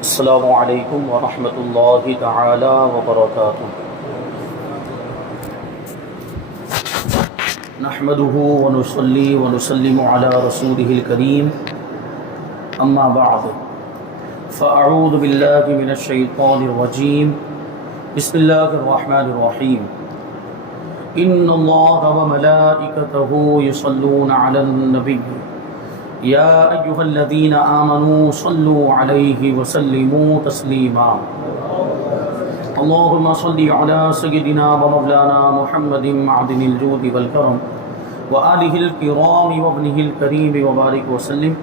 السلام علیکم ورحمۃ اللہ تعالی وبرکاتہ۔ نحمده ونصلي ونسلم على رسوله الكريم اما بعد فاعوذ باللہ من الشیطان الرجیم بسم اللہ الرحمن الرحیم ان اللہ وملائکته یصلون علی النبی یا ایہا الذین آمنوا صلوا علیہ وسلموا تسلیما اللہم صل علی سیدنا ومولانا محمد معدن الجود والکرم وآلہ الکرام وابنہ الکریم وبارک وسلم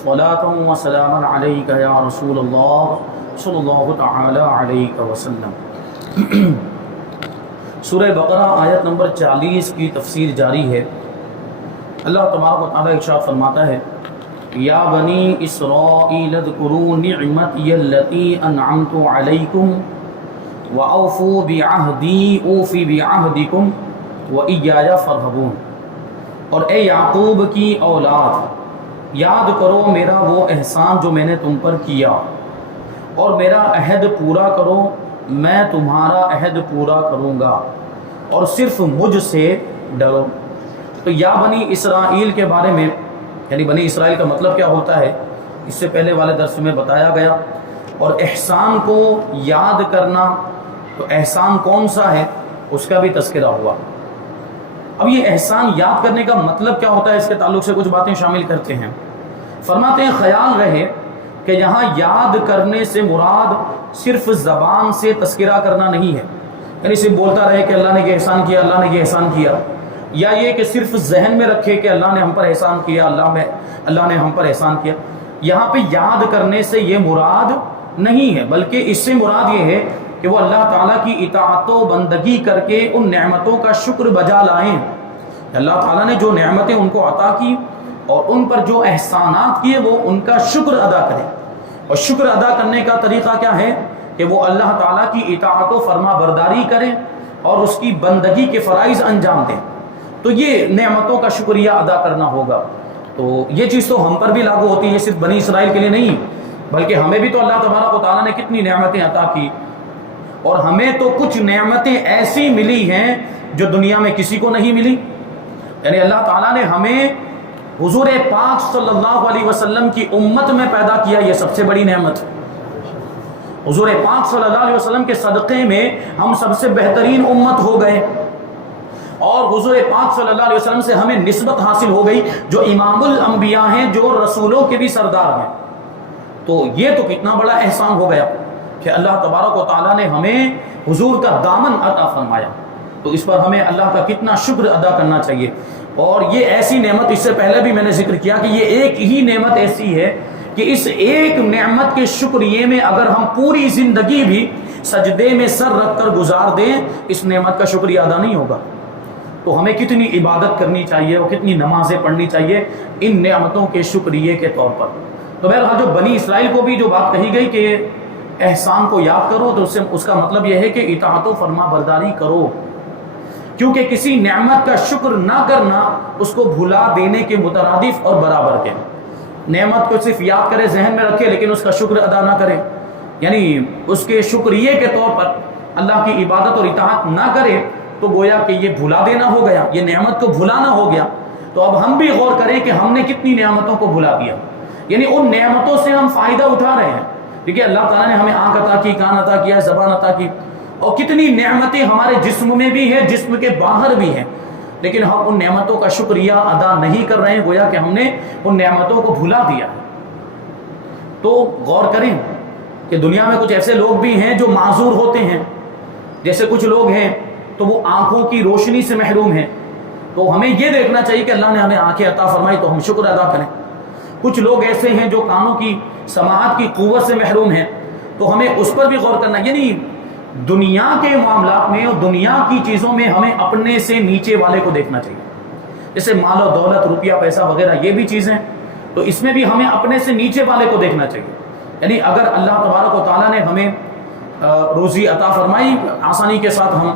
صلاۃ وسلاما علیک یا رسول اللہ صلی اللہ تعالی علیہ وسلم۔ سورہ بقرہ آیت نمبر 40 کی تفسیر جاری ہے۔ اللہ تبارک و تعالی ارشاد فرماتا ہے یا بنی اسرائیل اذکروا نعمتی التی انعمت علیکم واوفوا بعہدی اوفی بعہدکم وایایا فارہبون۔ اور اے یعقوب کی اولاد، یاد کرو میرا وہ احسان جو میں نے تم پر کیا، اور میرا عہد پورا کرو، میں تمہارا عہد پورا کروں گا، اور صرف مجھ سے ڈرو۔ تو یا بنی اسرائیل کے بارے میں، یعنی بنی اسرائیل کا مطلب کیا ہوتا ہے، اس سے پہلے والے درس میں بتایا گیا۔ اور احسان کو یاد کرنا، تو احسان کون سا ہے اس کا بھی تذکرہ ہوا۔ اب یہ احسان یاد کرنے کا مطلب کیا ہوتا ہے، اس کے تعلق سے کچھ باتیں شامل کرتے ہیں۔ فرماتے ہیں خیال رہے کہ یہاں یاد کرنے سے مراد صرف زبان سے تذکرہ کرنا نہیں ہے، یعنی صرف بولتا رہے کہ اللہ نے یہ احسان کیا، اللہ نے یہ احسان کیا، یا یہ کہ صرف ذہن میں رکھے کہ اللہ نے ہم پر احسان کیا، اللہ نے ہم پر احسان کیا۔ یہاں پہ یاد کرنے سے یہ مراد نہیں ہے، بلکہ اس سے مراد یہ ہے کہ وہ اللہ تعالیٰ کی اطاعت و بندگی کر کے ان نعمتوں کا شکر بجا لائیں۔ اللہ تعالیٰ نے جو نعمتیں ان کو عطا کی اور ان پر جو احسانات کیے وہ ان کا شکر ادا کریں۔ اور شکر ادا کرنے کا طریقہ کیا ہے کہ وہ اللہ تعالیٰ کی اطاعت و فرما برداری کریں اور اس کی بندگی کے فرائض انجام دیں۔ تو یہ نعمتوں کا شکریہ ادا کرنا ہوگا۔ تو یہ چیز تو ہم پر بھی لاگو ہوتی ہے، صرف بنی اسرائیل کے لیے نہیں، بلکہ ہمیں بھی تو اللہ تبارک و تعالیٰ نے کتنی نعمتیں عطا کی، اور ہمیں تو کچھ نعمتیں ایسی ملی ہیں جو دنیا میں کسی کو نہیں ملی۔ یعنی اللہ تعالیٰ نے ہمیں حضور پاک صلی اللہ علیہ وسلم کی امت میں پیدا کیا، یہ سب سے بڑی نعمت۔ حضور پاک صلی اللہ علیہ وسلم کے صدقے میں ہم سب سے بہترین امت ہو گئے، اور حضور پاک صلی اللہ علیہ وسلم سے ہمیں نسبت حاصل ہو گئی جو امام الانبیاء ہیں، جو رسولوں کے بھی سردار ہیں۔ تو یہ تو کتنا بڑا احسان ہو گیا کہ اللہ تبارک و تعالیٰ نے ہمیں حضور کا دامن عطا فرمایا۔ تو اس پر ہمیں اللہ کا کتنا شکر ادا کرنا چاہیے۔ اور یہ ایسی نعمت، اس سے پہلے بھی میں نے ذکر کیا کہ یہ ایک ہی نعمت ایسی ہے کہ اس ایک نعمت کے شکریے میں اگر ہم پوری زندگی بھی سجدے میں سر رکھ کر گزار دیں، اس نعمت کا شکریہ ادا نہیں ہوگا۔ تو ہمیں کتنی عبادت کرنی چاہیے اور کتنی نمازیں پڑھنی چاہیے ان نعمتوں کے شکریے کے طور پر۔ تو بہرحال جو بنی اسرائیل کو بھی جو بات کہی گئی کہ احسان کو یاد کرو، تو اس کا مطلب یہ ہے کہ اطاعت و فرما برداری کرو، کیونکہ کسی نعمت کا شکر نہ کرنا اس کو بھلا دینے کے مترادف اور برابر کے۔ نعمت کو صرف یاد کرے، ذہن میں رکھے، لیکن اس کا شکر ادا نہ کرے، یعنی اس کے شکریے کے طور پر اللہ کی عبادت اور اطاعت نہ کرے، تو گویا کہ یہ بھلا دینا ہو گیا، یہ نعمت کو بھلانا ہو گیا۔ تو اب ہم بھی غور کریں کہ ہم نے کتنی نعمتوں کو بھلا دیا، یعنی ان نعمتوں سے ہم فائدہ اٹھا رہے ہیں۔ دیکھیے اللہ تعالیٰ نے ہمیں آنکھ عطا کی، کان عطا کیا، زبان عطا کی، اور کتنی نعمتیں ہمارے جسم میں بھی ہیں، جسم کے باہر بھی ہیں، لیکن ہم ان نعمتوں کا شکریہ ادا نہیں کر رہے ہیں، گویا کہ ہم نے ان نعمتوں کو بھلا دیا۔ تو غور کریں کہ دنیا میں کچھ ایسے لوگ بھی ہیں جو معذور ہوتے ہیں، جیسے کچھ لوگ ہیں تو وہ آنکھوں کی روشنی سے محروم ہیں، تو ہمیں یہ دیکھنا چاہیے کہ اللہ نے ہمیں آنکھیں عطا فرمائی تو ہم شکر ادا کریں۔ کچھ لوگ ایسے ہیں جو کانوں کی سماعت کی قوت سے محروم ہیں، تو ہمیں اس پر بھی غور کرنا، یعنی دنیا کے معاملات میں اور دنیا کی چیزوں میں ہمیں اپنے سے نیچے والے کو دیکھنا چاہیے۔ جیسے مال و دولت، روپیہ پیسہ وغیرہ، یہ بھی چیزیں، تو اس میں بھی ہمیں اپنے سے نیچے والے کو دیکھنا چاہیے۔ یعنی اگر اللہ تبارک و تعالیٰ نے ہمیں روزی عطا فرمائی، آسانی کے ساتھ ہم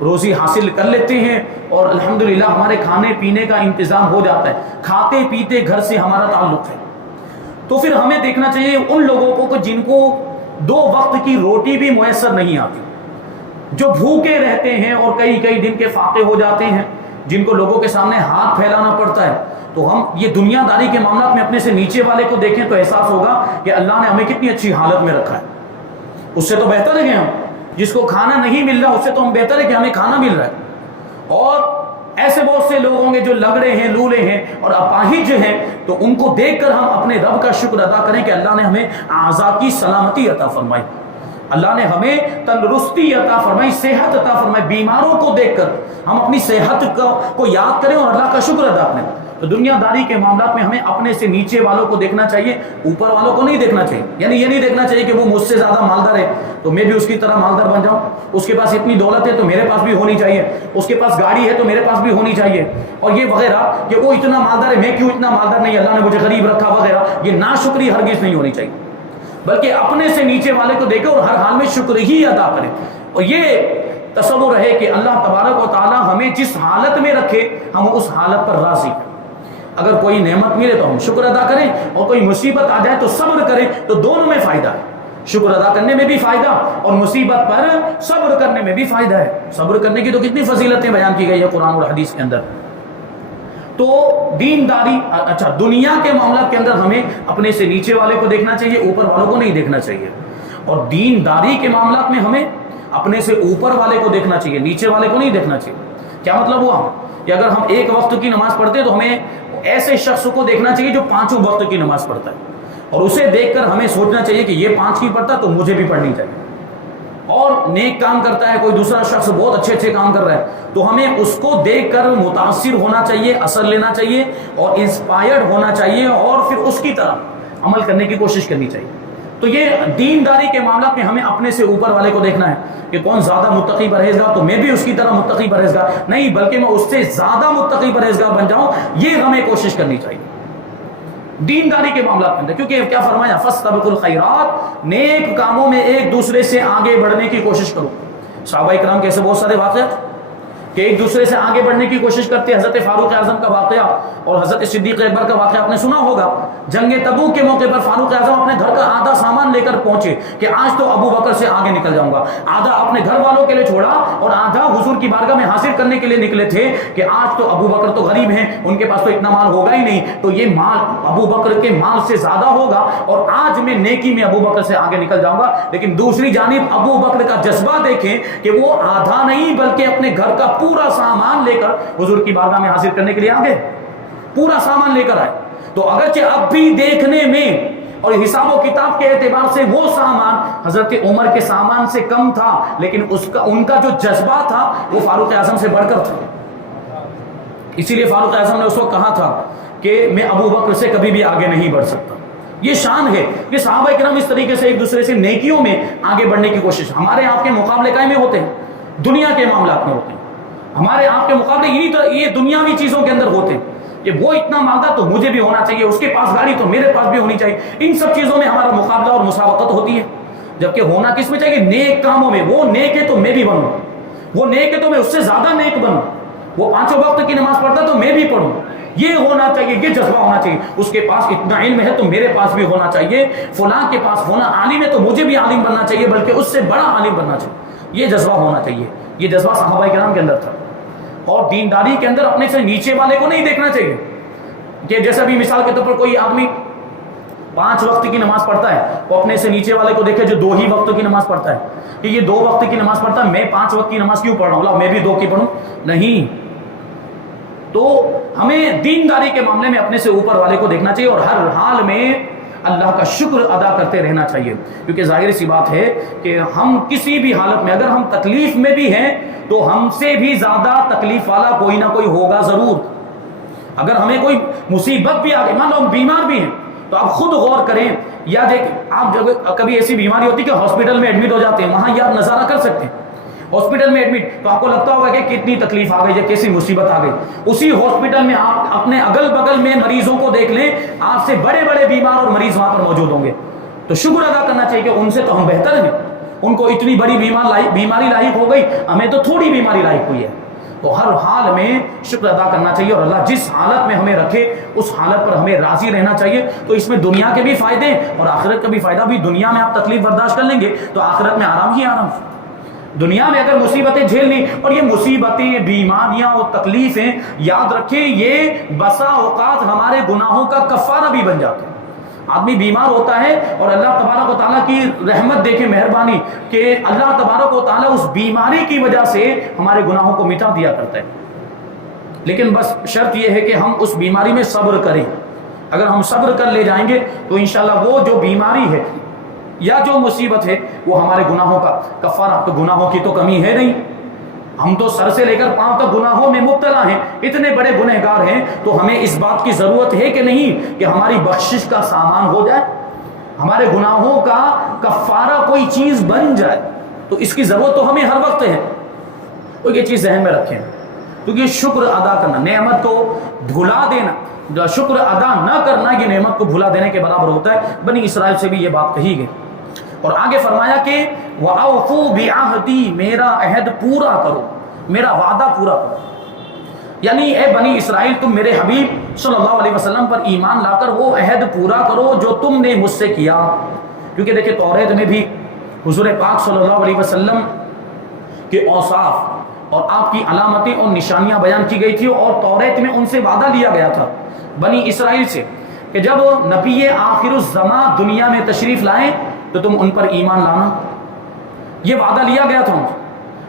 روزی حاصل کر لیتے ہیں اور الحمدللہ ہمارے کھانے پینے کا انتظام ہو جاتا ہے، کھاتے پیتے گھر سے ہمارا تعلق ہے، تو پھر ہمیں دیکھنا چاہیے ان لوگوں کو کہ جن کو 2 وقت کی روٹی بھی میسر نہیں آتی، جو بھوکے رہتے ہیں اور کئی کئی دن کے فاقے ہو جاتے ہیں، جن کو لوگوں کے سامنے ہاتھ پھیلانا پڑتا ہے، تو ہم یہ دنیا داری کے معاملات میں اپنے سے نیچے والے کو دیکھیں تو احساس ہوگا کہ اللہ نے ہمیں کتنی اچھی حالت میں رکھا ہے. اس سے تو بہتر ہے کہ ہم جس کو کھانا نہیں مل رہا، اس سے تو ہم بہتر ہے کہ ہمیں کھانا مل رہا ہے. اور ایسے بہت سے لوگ ہوں گے جو لنگڑے ہیں، لولے ہیں اور اپاہج ہیں، تو ان کو دیکھ کر ہم اپنے رب کا شکر ادا کریں کہ اللہ نے ہمیں اعضاء کی سلامتی عطا فرمائی، اللہ نے ہمیں تندرستی عطا فرمائی، صحت عطا فرمائی. بیماروں کو دیکھ کر ہم اپنی صحت کو یاد کریں اور اللہ کا شکر ادا کریں. تو دنیا داری کے معاملات میں ہمیں اپنے سے نیچے والوں کو دیکھنا چاہیے، اوپر والوں کو نہیں دیکھنا چاہیے. یعنی یہ نہیں دیکھنا چاہیے کہ وہ مجھ سے زیادہ مالدار ہے تو میں بھی اس کی طرح مالدار بن جاؤں، اس کے پاس اتنی دولت ہے تو میرے پاس بھی ہونی چاہیے، اس کے پاس گاڑی ہے تو میرے پاس بھی ہونی چاہیے، اور یہ وغیرہ کہ وہ اتنا مالدار ہے میں کیوں اتنا مالدار نہیں، اللہ نے مجھے غریب رکھا وغیرہ. یہ ناشکری ہرگز نہیں ہونی چاہیے، بلکہ اپنے سے نیچے والے کو دیکھیں اور ہر حال میں شکر ہی ادا کریں. اور یہ تصور رہے کہ اللہ تبارک و تعالی ہمیں جس حالت میں رکھے ہم اس حالت پر راضی ہیں. اگر کوئی نعمت ملے تو ہم شکر ادا کریں، اور کوئی مصیبت آ جائے تو صبر کریں، تو دونوں میں فائدہ ہے. شکر ادا کرنے میں بھی فائدہ اور مصیبت پر صبر کرنے میں بھی فائدہ ہے. صبر کرنے کی تو کتنی فضیلتیں بیان کی گئی ہے قرآن اور حدیث کے اندر. تو دینداری، اچھا دنیا کے معاملات کے اندر ہمیں اپنے سے نیچے والے کو دیکھنا چاہیے، اوپر والوں کو نہیں دیکھنا چاہیے. اور دینداری کے معاملات میں ہمیں اپنے سے اوپر والے کو دیکھنا چاہیے، نیچے والے کو نہیں دیکھنا چاہیے. کیا مطلب ہوا کہ اگر ہم 1 وقت کی نماز پڑھتے ہیں تو ہمیں ایسے شخص کو دیکھنا چاہیے جو 5 وقت کی نماز پڑھتا ہے، اور اسے دیکھ کر ہمیں سوچنا چاہیے کہ یہ 5 کی پڑھتا تو مجھے بھی پڑھنی چاہیے. اور نیک کام کرتا ہے، کوئی دوسرا شخص بہت اچھے اچھے کام کر رہا ہے تو ہمیں اس کو دیکھ کر متاثر ہونا چاہیے، اثر لینا چاہیے اور انسپائرڈ ہونا چاہیے، اور پھر اس کی طرح عمل کرنے کی کوشش کرنی چاہیے. تو یہ دینداری کے معاملات میں ہمیں اپنے سے اوپر والے کو دیکھنا ہے کہ کون زیادہ متقی پرہیزگار، تو میں بھی اس کی طرح متقی پرہیزگار نہیں، بلکہ میں اس سے زیادہ متقی پرہیزگار بن جاؤں، یہ ہمیں کوشش کرنی چاہیے دینداری کے معاملات کے اندر. کیونکہ کیا فرمایا، فاستبقوا الخیرات، نیک کاموں میں ایک دوسرے سے آگے بڑھنے کی کوشش کرو. صحابہ کرام کے ایسے بہت سارے واقعات کہ ایک دوسرے سے آگے بڑھنے کی کوشش کرتے. حضرت فاروق اعظم کا واقعہ اور حضرت صدیق اکبر کا واقعہ آپ نے سنا ہوگا. جنگ تبوک کے موقع پر فاروق اعظم اپنے گھر کا آدھا سامان لے کر پہنچے کہ آج تو ابو بکر سے آگے نکل جاؤں گا. آدھا اپنے گھر والوں کے لیے چھوڑا اور آدھا حضور کی بارگاہ میں حاضر کرنے کے لیے نکلے تھے کہ آج تو ابو بکر تو غریب ہیں، ان کے پاس تو اتنا مال ہوگا ہی نہیں، تو یہ مال ابو بکر کے مال سے زیادہ ہوگا اور آج میں نیکی میں ابو بکر سے آگے نکل جاؤں گا. لیکن دوسری جانب ابو بکر کا جذبہ دیکھیں کہ وہ آدھا نہیں بلکہ اپنے گھر کا پورا سامان لے کر حضور کی بارگاہ میں حاضر کرنے کے لیے آگے پورا سامان لے کر آئے. تو اگرچہ اب بھی دیکھنے میں اور حساب و کتاب کے اعتبار سے وہ سامان حضرت عمر کے سامان سے کم تھا، لیکن ان کا جو جذبہ تھا وہ فاروق اعظم سے بڑھ کر تھا. اسی لیے فاروق اعظم نے اس وقت کہا تھا کہ میں ابو بکر سے کبھی بھی آگے نہیں بڑھ سکتا. یہ شان ہے کہ صحابہ کرام اس طریقے سے ایک دوسرے سے نیکیوں میں آگے بڑھنے کی کوشش. ہمارے آپ کے مقابلے کائیں میں ہوتے ہیں، دنیا کے معاملات میں ہوتے ہیں. ہمارے آپ کے مقابلے یہ دنیاوی چیزوں کے اندر ہوتے ہیں کہ وہ اتنا مالدار تو مجھے بھی ہونا چاہیے، اس کے پاس گاڑی تو میرے پاس بھی ہونی چاہیے. ان سب چیزوں میں ہمارا مقابلہ اور مسابقت ہوتی ہے. جبکہ ہونا کس میں چاہیے، نیک کاموں میں. وہ نیک ہے تو میں بھی بنوں، وہ نیک ہے تو میں اس سے زیادہ نیک بنوں. وہ 5 وقت کی نماز پڑھتا تو میں بھی پڑھوں. یہ ہونا چاہیے، یہ جذبہ ہونا چاہیے. اس کے پاس اتنا علم ہے تو میرے پاس بھی ہونا چاہیے. فلاں کے پاس ہونا عالم ہے تو مجھے بھی عالم بننا چاہیے، بلکہ اس سے بڑا عالم بننا چاہیے. یہ جذبہ ہونا چاہیے. یہ جذبہ صحابہ کرام کے اندر تھا. اور دینداری کے اندر اپنے سے نیچے والے کو نہیں دیکھنا چاہیے کہ جیسا بھی مثال کے طور پر کوئی آدمی 5 وقت کی نماز پڑھتا ہے، وہ اپنے سے نیچے والے کو دیکھے جو 2 ہی وقت کی نماز پڑھتا ہے کہ یہ 2 وقت کی نماز پڑھتا ہے، میں 5 وقت کی نماز کیوں پڑھ رہا ہوں، میں بھی 2 کی پڑھوں. نہیں. تو ہمیں دینداری کے معاملے میں اپنے سے اوپر والے کو دیکھنا چاہیے اور ہر حال میں اللہ کا شکر ادا کرتے رہنا چاہیے. کیونکہ ظاہر سی بات ہے کہ ہم کسی بھی حالت میں اگر ہم تکلیف میں بھی ہیں تو ہم سے بھی زیادہ تکلیف والا کوئی نہ کوئی ہوگا ضرور. اگر ہمیں کوئی مصیبت بھی آ گئی، مان لو ہم بیمار بھی ہیں، تو آپ خود غور کریں. یا آپ جب کبھی ایسی بیماری ہوتی ہے کہ ہاسپٹل میں ایڈمٹ ہو جاتے ہیں، وہاں یہ آپ نظارہ کر سکتے ہیں. ہاسپٹل میں ایڈمٹ تو آپ کو لگتا ہوگا کہ کتنی تکلیف آ گئی یا کیسی مصیبت آ گئی. اسی ہاسپٹل میں آپ اپنے اگل بگل میں مریضوں کو دیکھ لیں، آپ سے بڑے بڑے بیمار اور مریض وہاں پر موجود ہوں گے. تو شکر ادا کرنا چاہیے کہ ان سے تو ہم بہتر ہیں. ان کو اتنی بڑی بیماری لاحق ہو گئی، ہمیں تو تھوڑی بیماری لاحق ہوئی ہے. تو ہر حال میں شکر ادا کرنا چاہیے، اور اللہ جس حالت میں ہمیں رکھے اس حالت پر ہمیں راضی رہنا چاہیے. تو اس میں دنیا کے بھی فائدے اور آخرت کا بھی فائدہ بھی. دنیا میں آپ تکلیف برداشت کر لیں گے تو آخرت میں آرام ہی آرام. دنیا میں اگر مصیبتیں جھیلنی، اور یہ مصیبتیں، بیماریاں اور تکلیفیں یاد رکھیں یہ بسا اوقات ہمارے گناہوں کا کفارہ بھی بن جاتے ہیں. آدمی بیمار ہوتا ہے اور اللہ تبارک و تعالیٰ کی رحمت دیکھیں، مہربانی، کہ اللہ تبارک و تعالیٰ اس بیماری کی وجہ سے ہمارے گناہوں کو مٹا دیا کرتا ہے. لیکن بس شرط یہ ہے کہ ہم اس بیماری میں صبر کریں. اگر ہم صبر کر لے جائیں گے تو انشاءاللہ وہ جو بیماری ہے یا جو مصیبت ہے وہ ہمارے گناہوں کا کفارہ. تو گناہوں کی تو کمی ہے نہیں، ہم تو سر سے لے کر پاؤں تک گناہوں میں مبتلا ہیں، اتنے بڑے گنہگار ہیں. تو ہمیں اس بات کی ضرورت ہے کہ نہیں کہ ہماری بخشش کا سامان ہو جائے، ہمارے گناہوں کا کفارہ کوئی چیز بن جائے. تو اس کی ضرورت تو ہمیں ہر وقت ہے. تو یہ چیز ذہن میں رکھیں، کیونکہ شکر ادا کرنا، نعمت کو بھلا دینا، شکر ادا نہ کرنا یہ نعمت کو بھلا دینے کے برابر ہوتا ہے. بنی اسرائیل سے بھی یہ بات کہی گئی. اور آگے فرمایا کہ وَأَوْفُوا بِعَهْدِي، میرا عہد پورا کرو، میرا وعدہ پورا کرو. یعنی اے بنی اسرائیل تم میرے حبیب صلی اللہ علیہ وسلم پر ایمان لا کر وہ عہد پورا کرو جو تم نے مجھ سے کیا. کیونکہ دیکھیں توریت میں بھی حضور پاک صلی اللہ علیہ وسلم کے اوصاف اور آپ کی علامتیں اور نشانیاں بیان کی گئی تھی، اور توریت میں ان سے وعدہ لیا گیا تھا بنی اسرائیل سے کہ جب نبی آخر الزمان دنیا میں تشریف لائیں تو تم ان پر ایمان لانا. یہ وعدہ لیا گیا تھا.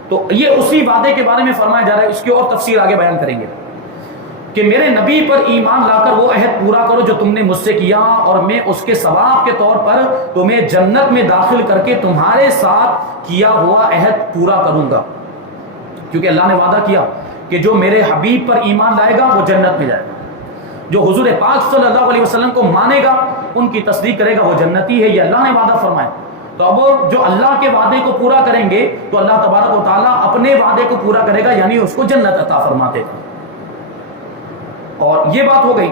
تو یہ اسی وعدے کے بارے میں فرمایا جا رہا ہے. اس کی اور تفصیل آگے بیان کریں گے کہ میرے نبی پر ایمان لا کر وہ عہد پورا کرو جو تم نے مجھ سے کیا، اور میں اس کے ثواب کے طور پر تمہیں جنت میں داخل کر کے تمہارے ساتھ کیا ہوا عہد پورا کروں گا. کیونکہ اللہ نے وعدہ کیا کہ جو میرے حبیب پر ایمان لائے گا وہ جنت میں جائے گا، جو حضور پاک صلی اللہ علیہ وسلم کو مانے گا، ان کی تصدیق کرے گا، وہ جنتی ہے. یہ اللہ نے وعدہ فرمایا. تو اب جو اللہ کے وعدے کو پورا کریں گے تو اللہ تبارک و تعالیٰ اپنے وعدے کو پورا کرے گا، یعنی اس کو جنت عطا فرما دے گا. اور یہ بات ہو گئی.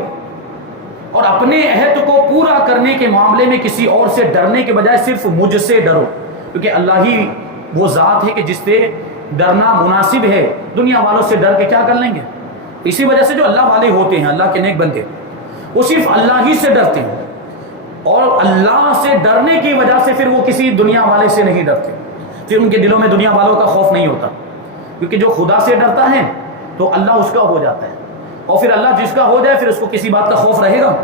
اور اپنے عہد کو پورا کرنے کے معاملے میں کسی اور سے ڈرنے کے بجائے صرف مجھ سے ڈرو، کیونکہ اللہ ہی وہ ذات ہے کہ جس سے ڈرنا مناسب ہے. دنیا والوں سے ڈر کے کیا کر لیں گے؟ اسی وجہ سے جو اللہ والے ہوتے ہیں، اللہ کے نیک بندے، وہ صرف اللہ ہی سے ڈرتے ہیں، اور اللہ سے ڈرنے کی وجہ سے پھر وہ کسی دنیا والے سے نہیں ڈرتے. پھر ان کے دلوں میں دنیا والوں کا خوف نہیں ہوتا، کیونکہ جو خدا سے ڈرتا ہے تو اللہ اس کا ہو جاتا ہے، اور پھر اللہ جس کا ہو جائے پھر اس کو کسی بات کا خوف رہے گا،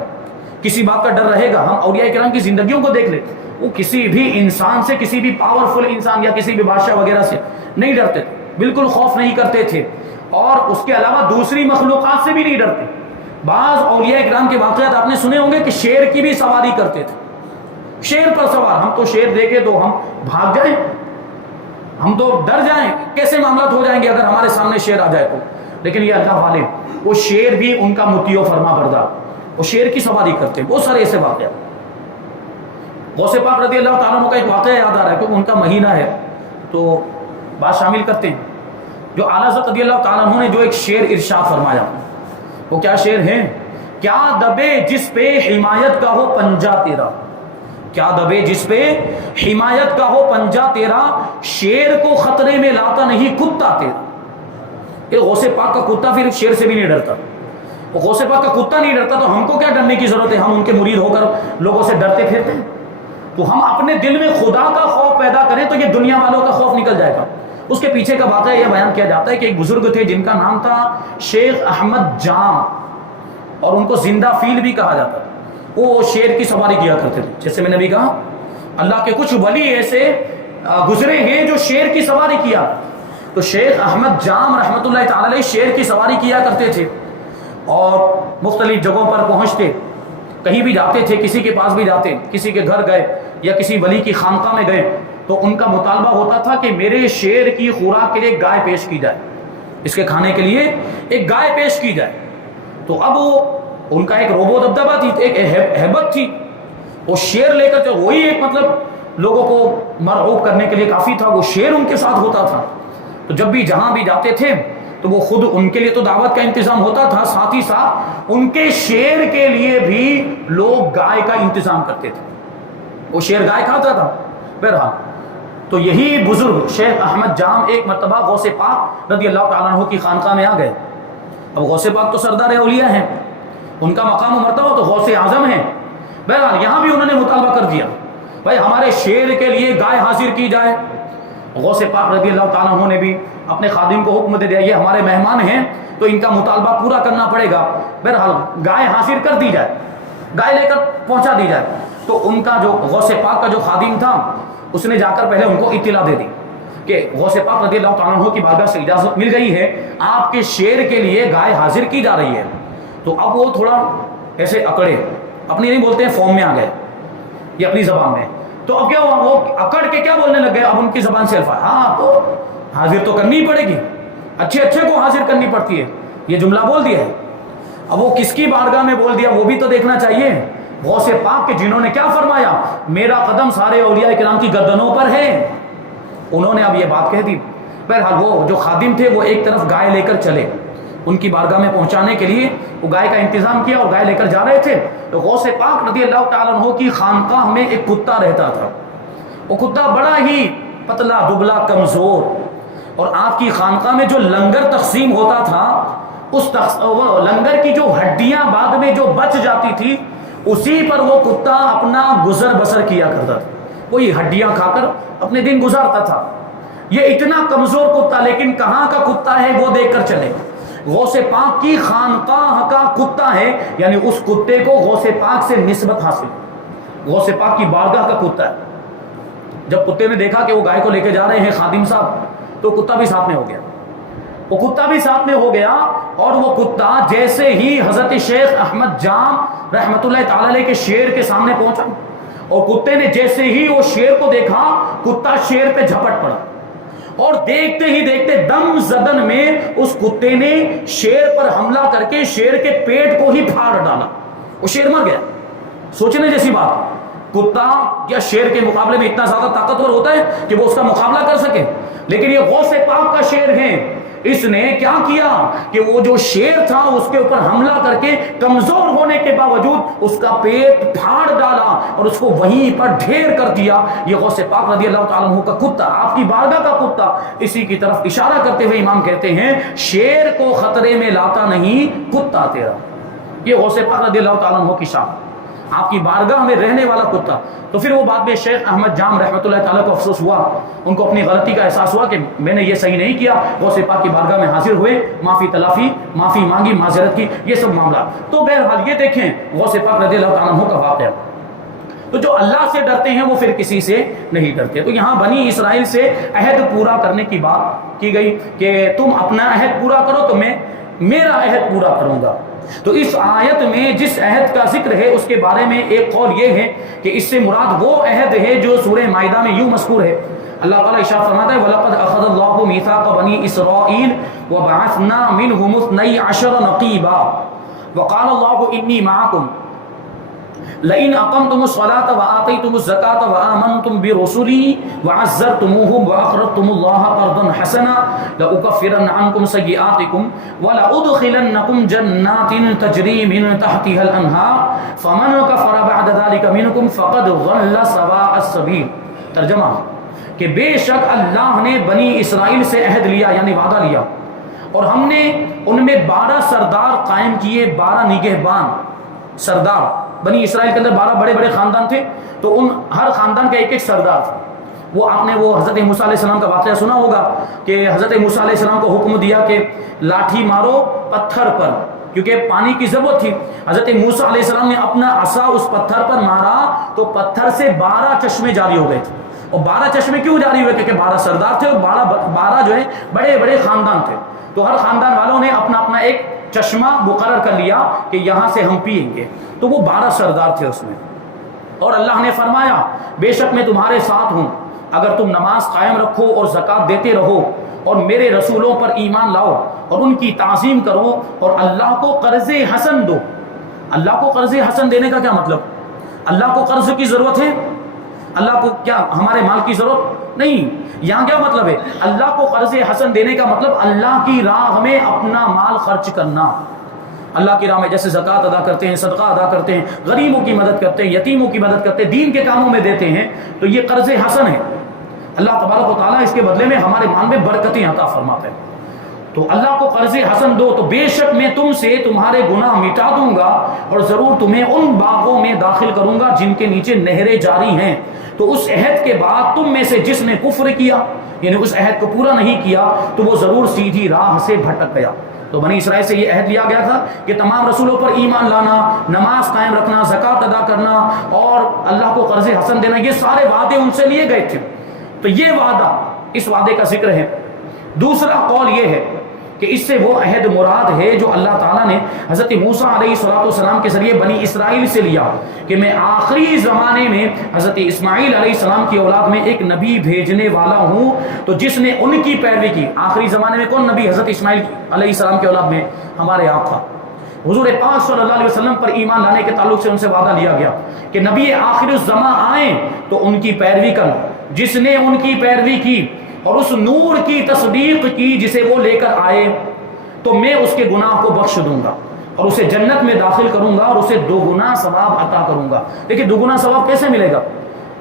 کسی بات کا ڈر رہے گا. ہم اولیاء کرام کی زندگیوں کو دیکھ لیں، وہ کسی بھی انسان سے، کسی بھی پاورفل انسان یا کسی بھی بادشاہ وغیرہ سے نہیں ڈرتے تھے، بالکل خوف نہیں کرتے تھے، اور اس کے علاوہ دوسری مخلوقات سے بھی نہیں ڈرتے. بعض اولیاء کرام کے واقعات آپ نے سنے ہوں گے کہ شیر کی بھی سواری کرتے تھے، شیر پر سوار. ہم تو شیر دیکھے تو ہم بھاگ جائیں، ہم تو ڈر جائیں، کیسے معاملات ہو جائیں گے اگر ہمارے سامنے شیر آ جائے تو. لیکن یہ اللہ والے، وہ شیر بھی ان کا مطیع و فرما بردار، وہ شیر کی سواری کرتے ہیں. بہت سارے ایسے واقعات. غوث پاک رضی اللہ تعالیٰ عنہ کا ایک واقعہ یاد آ رہا ہے کیونکہ ان کا مہینہ ہے تو بات شامل کرتے ہیں. جو اعلیٰ حضرت رضی اللہ تعالیٰ عنہ نے جو ایک شعر ارشاد فرمایا، وہ کیا شعر ہے؟ کیا دبے جس پہ حمایت کا ہو پنجہ تیرا، کیا دبے جس پہ حمایت کا ہو پنجہ تیرا، شیر کو خطرے میں لاتا نہیں کتا تیرا. یہ غوث پاک کا کتا پھر شیر سے بھی نہیں ڈرتا. وہ غوث پاک کا کتا نہیں ڈرتا تو ہم کو کیا ڈرنے کی ضرورت ہے؟ ہم ان کے مرید ہو کر لوگوں سے ڈرتے پھرتے ہیں. تو ہم اپنے دل میں خدا کا خوف پیدا کریں تو یہ دنیا والوں کا خوف نکل جائے گا. اس کے پیچھے کا واقعہ یہ بیان کیا جاتا ہے کہ ایک بزرگ تھے جن کا نام تھا شیخ احمد جام، اور ان کو زندہ فیل بھی کہا جاتا ہے. وہ شیر کی سواری کیا کرتے تھے. جیسے میں نے بھی کہا اللہ کے کچھ ولی ایسے گزرے ہیں جو شیر کی سواری کیا. تو شیخ احمد جام رحمۃ اللہ تعالی علیہ شیر کی سواری کیا کرتے تھے، اور مختلف جگہوں پر پہنچتے، کہیں بھی جاتے تھے، کسی کے پاس بھی جاتے، کسی کے گھر گئے یا کسی ولی کی خانقاہ میں گئے تو ان کا مطالبہ ہوتا تھا کہ میرے شیر کی خوراک کے لیے گائے پیش کی جائے، اس کے کھانے کے لیے ایک گائے پیش کی جائے. تو اب وہ ان کا ایک روبو دبدبہ تھی، ایک ہیبت تھی. وہ شیر لے کر وہی ایک مطلب لوگوں کو مرعوب کرنے کے لیے کافی تھا. وہ شیر ان کے ساتھ ہوتا تھا. تو جب بھی جہاں بھی جاتے تھے تو وہ خود ان کے لیے تو دعوت کا انتظام ہوتا تھا، ساتھ ہی ساتھ ان کے شیر کے لیے بھی لوگ گائے کا انتظام کرتے تھے. وہ شیر گائے کھاتا تھا. بہرحال تو یہی بزرگ شیخ احمد جام ایک مرتبہ غوث پاک رضی اللہ تعالیٰ عنہ کی خانقاہ میں آ گئے. اب غوث پاک تو سردار اولیاء ہیں، ان کا مقام و مرتبہ تو غوث اعظم ہے. بہرحال یہاں بھی انہوں نے مطالبہ کر دیا بھائی ہمارے شیر کے لیے گائے حاضر کی جائے. غوث پاک رضی اللہ تعالیٰ عنہ نے بھی اپنے خادم کو حکم دے دیا یہ ہمارے مہمان ہیں تو ان کا مطالبہ پورا کرنا پڑے گا. بہرحال گائے حاضر کر دی جائے، گائے لے کر پہنچا دی جائے. تو ان کا جو غوث پاک کا جو خادم تھا اس نے جا کر پہلے ان کو اطلاع دے دی کہ غوث پاک رضی اللہ تعالیٰ عنہ کی بارگاہ سے اجازت مل گئی ہے، آپ کے شیر کے لیے گائے حاضر کی جا رہی ہے. تو اب وہ تھوڑا ایسے اکڑے، اپنی نہیں بولتے ہیں فارم میں آ گئے یہ اپنی زبان میں. تو اب کیا ہوا، وہ اکڑ کے کیا بولنے لگ گئے اب ان کی زبان سے الفاظ، ہاں تو حاضر تو کرنی پڑے گی، اچھے اچھے کو حاضر کرنی پڑتی ہے، یہ جملہ بول دیا ہے. اب وہ کس کی بارگاہ میں بول دیا وہ بھی تو دیکھنا چاہیے. غوث پاک کے جنہوں نے کیا فرمایا میرا قدم سارے اولیاء کرام کی گردنوں پر ہے، انہوں نے اب یہ بات کہہ دی. بہرحال وہ جو خادم تھے وہ ایک طرف گائے لے کر چلے، ان کی بارگاہ میں پہنچانے کے لیے وہ گائے کا انتظام کیا اور گائے لے کر جا رہے تھے. تو غوث پاک رضی اللہ تعالیٰ عنہ کی خانقاہ میں ایک کتا رہتا تھا. وہ کتا بڑا ہی پتلا دبلا کمزور، اور آپ کی خانقاہ میں جو لنگر تقسیم ہوتا تھا اس لنگر کی جو ہڈیاں بعد میں جو بچ جاتی تھی اسی پر وہ کتا اپنا گزر بسر کیا کرتا تھا، وہی ہڈیاں کھا کر اپنے دن گزارتا تھا. یہ اتنا کمزور کتا، لیکن کہاں کا کتا ہے وہ دیکھ کر چلے. غوث پاک کی خانقاہ کا کتا ہے، یعنی اس کتے کو غوث پاک سے نسبت حاصل، غوث پاک کی بارگاہ کا کتا ہے. جب کتے نے دیکھا کہ وہ گائے کو لے کے جا رہے ہیں خادم صاحب تو کتا بھی ساتھ میں ہو گیا، وہ کتا بھی ساتھ میں ہو گیا. اور وہ کتا جیسے ہی حضرت شیخ احمد جام رحمت اللہ تعالی علیہ کے شیر کے سامنے پہنچا اور کتے نے جیسے ہی وہ شیر کو دیکھا کتا شیر پہ جھپٹ پڑا، اور دیکھتے ہی دیکھتے دم زدن میں اس کتے نے شیر پر حملہ کر کے شیر کے پیٹ کو ہی پھاڑ ڈالا، وہ شیر مر گیا. سوچنے جیسی بات، کتا کیا شیر کے مقابلے میں اتنا زیادہ طاقتور ہوتا ہے کہ وہ اس کا مقابلہ کر سکے؟ لیکن یہ غوث پاک کا شیر ہے. اس نے کیا کیا کہ وہ جو شیر تھا اس کے اوپر حملہ کر کے کمزور ہونے کے باوجود اس کا پیٹ پھاڑ ڈالا اور اس کو وہیں پر ڈھیر کر دیا. یہ غوث پاک رضی اللہ تعالیٰ عنہ کا کتا، آپ کی بارگاہ کا کتا. اسی کی طرف اشارہ کرتے ہوئے امام کہتے ہیں شیر کو خطرے میں لاتا نہیں کتا تیرا. یہ غوث پاک رضی اللہ تعالیٰ عنہ کی شان، آپ کی بارگاہ میں رہنے والا کتا. تو پھر وہ بعد میں شیخ احمد جام رحمۃ اللہ تعالیٰ کو افسوس ہوا، ان کو اپنی غلطی کا احساس ہوا کہ میں نے یہ صحیح نہیں کیا. غوث پاک کی بارگاہ میں حاضر ہوئے، معافی تلافی، معافی مانگی، معذرت کی، یہ سب معاملہ. تو بہرحال یہ دیکھیں غوث پاک رضی اللہ تعالیٰ عنہ کا واقعہ. تو جو اللہ سے ڈرتے ہیں وہ پھر کسی سے نہیں ڈرتے. تو یہاں بنی اسرائیل سے عہد پورا کرنے کی بات کی گئی کہ تم اپنا عہد پورا کرو تو میں میرا عہد پورا کروں گا. تو اس آیت میں جس عہد کا ذکر ہے اس کے بارے میں ایک قول یہ ہے کہ اس سے مراد وہ عہد ہے جو سورہ مائدہ میں یوں مذکور ہے. اللہ تعالیٰ ارشاد فرماتا ہے وَلَقَدْ أَخَذَ اللَّهُ مِيثَاقَ بَنِي إِسْرَائِيلَ وَبَعَثْنَا مِنْهُمُ اثْنَيْ عَشَرَ نَقِيبًا وَقَالَ اللَّهُ إِنِّي مَعَكُمْ لئن أقمتم الصلاة وآتيتم الزكاة وآمنتم برسلي وعزرتموهم وأقرضتم الله قرضا حسنا لأكفرن عنكم سيئاتكم ولأدخلنكم جنات تجري من تحتها الأنهار فمن كفر بعد ذلك منكم فقد ضل سواء السبيل. ترجمہ کہ بے شک اللہ نے بنی اسرائیل سے عہد لیا یعنی وعدہ لیا، اور ہم نے ان میں 12 سردار قائم کیے، 12 نگہبان سردار. بنی اسرائیل کے اندر 12 بڑے بڑے خاندان تھے، تو ان ہر خاندان کا ایک ایک سردار تھا. وہ آپ نے وہ حضرت موسیٰ علیہ السلام کا واقعہ سنا ہوگا کہ حضرت موسیٰ علیہ السلام کو حکم دیا کہ لاٹھی مارو پتھر پر، کیونکہ پانی کی ضرورت تھی. حضرت موسیٰ علیہ السلام نے اپنا عصا اس پتھر پر مارا تو پتھر سے 12 چشمے جاری ہو گئے تھے. اور 12 چشمے کیوں جاری ہوئے؟ کیونکہ 12 سردار تھے اور 12 جو ہے بڑے بڑے خاندان تھے. تو ہر خاندان والوں نے اپنا اپنا ایک چشمہ مقرر کر لیا کہ یہاں سے ہم پئیں گے. تو وہ 12 سردار تھے اس میں. اور اللہ نے فرمایا بے شک میں تمہارے ساتھ ہوں اگر تم نماز قائم رکھو اور زکوٰۃ دیتے رہو اور میرے رسولوں پر ایمان لاؤ اور ان کی تعظیم کرو اور اللہ کو قرض حسن دو. اللہ کو قرض حسن دینے کا کیا مطلب؟ اللہ کو قرض کی ضرورت ہے؟ اللہ کو کیا ہمارے مال کی ضرورت نہیں؟ یہاں کیا مطلب ہے؟ اللہ کو قرض حسن دینے کا مطلب اللہ کی راہ میں اپنا مال خرچ کرنا. اللہ کی راہ میں جیسے زکوٰۃ ادا کرتے ہیں، صدقہ ادا کرتے ہیں، غریبوں کی مدد کرتے ہیں، یتیموں کی مدد کرتے ہیں، دین کے کاموں میں دیتے ہیں، تو یہ قرض حسن ہے. اللہ تبارک و تعالیٰ اس کے بدلے میں ہمارے مال میں برکتیں عطا فرماتے ہیں. تو اللہ کو قرض حسن دو تو بے شک میں تم سے تمہارے گناہ مٹا دوں گا اور ضرور تمہیں ان باغوں میں داخل کروں گا جن کے نیچے نہریں جاری ہیں. تو اس عہد کے بعد تم میں سے جس نے کفر کیا یعنی اس عہد کو پورا نہیں کیا تو وہ ضرور سیدھی راہ سے بھٹک گیا. تو بنی اسرائیل سے یہ عہد لیا گیا تھا کہ تمام رسولوں پر ایمان لانا، نماز قائم رکھنا، زکوٰۃ ادا کرنا اور اللہ کو قرض حسن دینا، یہ سارے وعدے ان سے لیے گئے تھے. تو یہ وعدہ، اس وعدے کا ذکر ہے. دوسرا قول یہ ہے کہ اس سے وہ عہد مراد ہے جو اللہ تعالیٰ نے حضرت موسیٰ علیہ السلام کے ذریعے بنی اسرائیل سے لیا کہ میں آخری زمانے میں حضرت اسماعیل علیہ السلام کی اولاد میں ایک نبی بھیجنے والا ہوں. تو جس نے ان کی پیروی کی، آخری زمانے میں کون نبی؟ حضرت اسماعیل علیہ السلام کی اولاد میں ہمارے آپ تھا. حضور پاک صلی اللہ علیہ وسلم پر ایمان لانے کے تعلق سے ان سے وعدہ لیا گیا کہ نبی آخر الزمان آئیں تو ان کی پیروی کرنا. جس نے ان کی پیروی کی اور اس نور کی تصدیق کی جسے وہ لے کر آئے تو میں اس کے گناہ کو بخش دوں گا اور اسے جنت میں داخل کروں گا اور اسے دوگنا ثواب عطا کروں گا. لیکن دوگنا ثواب کیسے ملے گا؟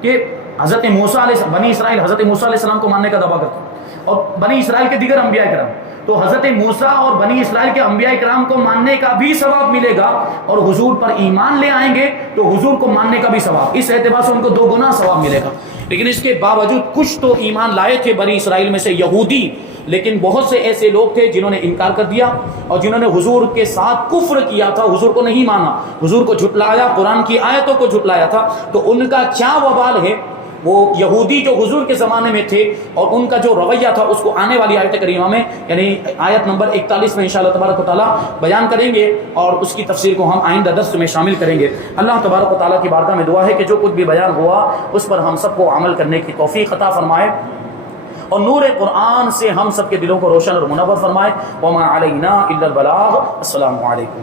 کہ حضرت موسیٰ علیہ بنی اسرائیل حضرت موسیٰ علیہ السلام کو ماننے کا دعویٰ کرتے ہیں اور بنی اسرائیل کے دیگر انبیاء کرام، تو حضرت موسیٰ اور بنی اسرائیل کے انبیاء کرام کو ماننے کا بھی ثواب ملے گا اور حضور پر ایمان لے آئیں گے تو حضور کو ماننے کا بھی ثواب. اس اعتبار سے ان کو دوگنا ثواب ملے گا. لیکن اس کے باوجود کچھ تو ایمان لائے تھے بنی اسرائیل میں سے یہودی، لیکن بہت سے ایسے لوگ تھے جنہوں نے انکار کر دیا اور جنہوں نے حضور کے ساتھ کفر کیا تھا، حضور کو نہیں مانا، حضور کو جھٹلایا، قرآن کی آیتوں کو جھٹلایا تھا. تو ان کا کیا وبال ہے؟ وہ یہودی جو حضور کے زمانے میں تھے اور ان کا جو رویہ تھا اس کو آنے والی آیت کریمہ میں یعنی آیت نمبر 41 میں انشاءاللہ تبارک و تعالیٰ بیان کریں گے اور اس کی تفسیر کو ہم آئندہ درس میں شامل کریں گے. اللہ تبارک و تعالیٰ کی بارگاہ میں دعا ہے کہ جو کچھ بھی بیان ہوا اس پر ہم سب کو عمل کرنے کی توفیق عطا فرمائے اور نور قرآن سے ہم سب کے دلوں کو روشن اور منور فرمائے. وما علینا الا البلاغ. السلام علیکم.